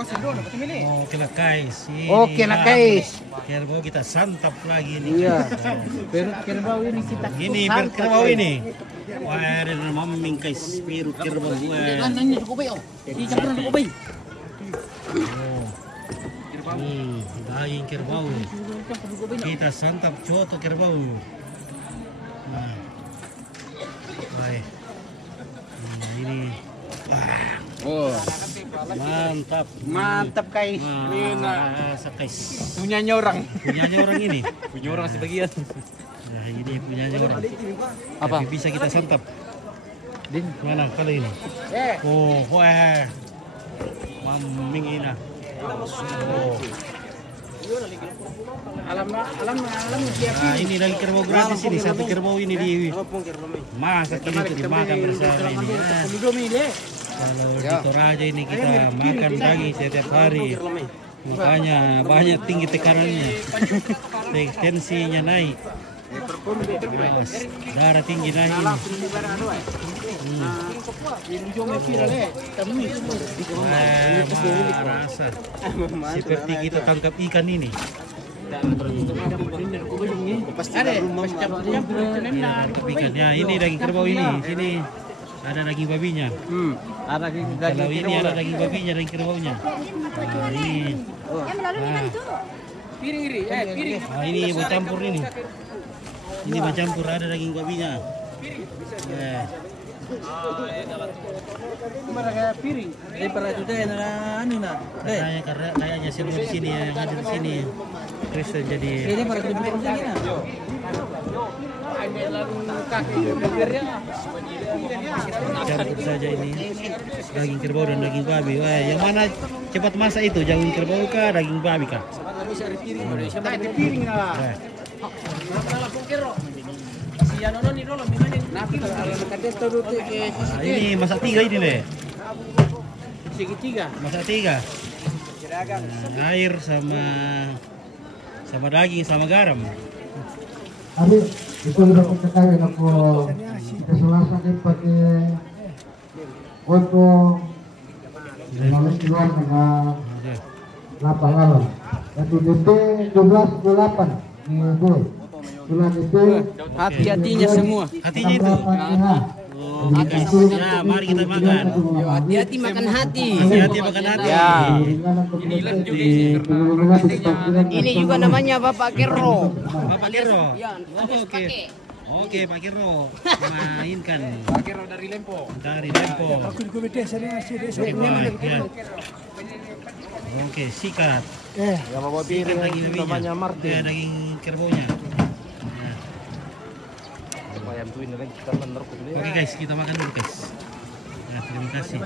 Oke lah guys. Oke lah guys. Kerbau kita santap lagi ini. Iya. Perut kerbau ini kita. Ini perut kerbau ini. Wah, ada maming guys, perut kerbau. Ini cukup baik. Ini campuran cukup baik. Daging kerbau. Kita santap coto kerbau. Nah. Baik. Ini. Oh. Mantap. Mantap guys. Masa guys. Punyanya orang. Punyanya orang ini. Punya orang sebagian. Nah, ini punyanya orang. Apa? Tapi bisa kita santap. Din. Mana kali ini? Oh, wah. Maming ini. Oh. Alam Nah, ini lagi kerbau gratis ini. Satu kerbau ini di masak ini untuk dimakan bersama ini. Kalau di Toraja ini kita makan daging setiap hari. Makanya banyak tinggi tekanannya. Tensinya naik. Darah tinggi naik ini. Rasa seperti kita tangkap ikan ini. Ikannya ini daging kerbau ini. Sini ada daging babinya. Ada daging Kalau ini ada daging babinya, daging kerbaunya. Nah, ini. piring. Nah, ini bercampur ini. Ini bercampur ada daging babinya. Piring. Para itu deh anu nah. Kayaknya semua di sini yang ada di sini Kristen jadi. Ini para itu begini nah. Campur saja ini daging kerbau dan daging babi. Wah, yang mana cepat masak itu? Daging kerbau kah, daging babi kah? Piring lah. Ini masak tiga ini deh. Segitiga. Masak tiga. Air sama daging sama garam. Habis itu udah kita kawin aku kita selasakin pakai foto lalu keluar dengan lapang alam. Jadi DP 1228 ini Bu. Bulan itu Hati-hatinya semua. Hatinya itu. Oh, guys. Ya, mari kita makan. Hati-hati makan hati. Hati-hati makan hati. Ya. Ini juga namanya Bapak Kero. Bapak Kero. Oke. Oke, Pak Kero. Mainkan. Bapak Kero dari Lempo. Dari Lempo. Oke, sikat. Yang bawa Sikat piring daging babinya. namanya Martin. Ya, daging kerbaunya. Ayam tuh ini lagi kita menerkut. Oke guys, kita makan dulu guys. Ya, terima kasih.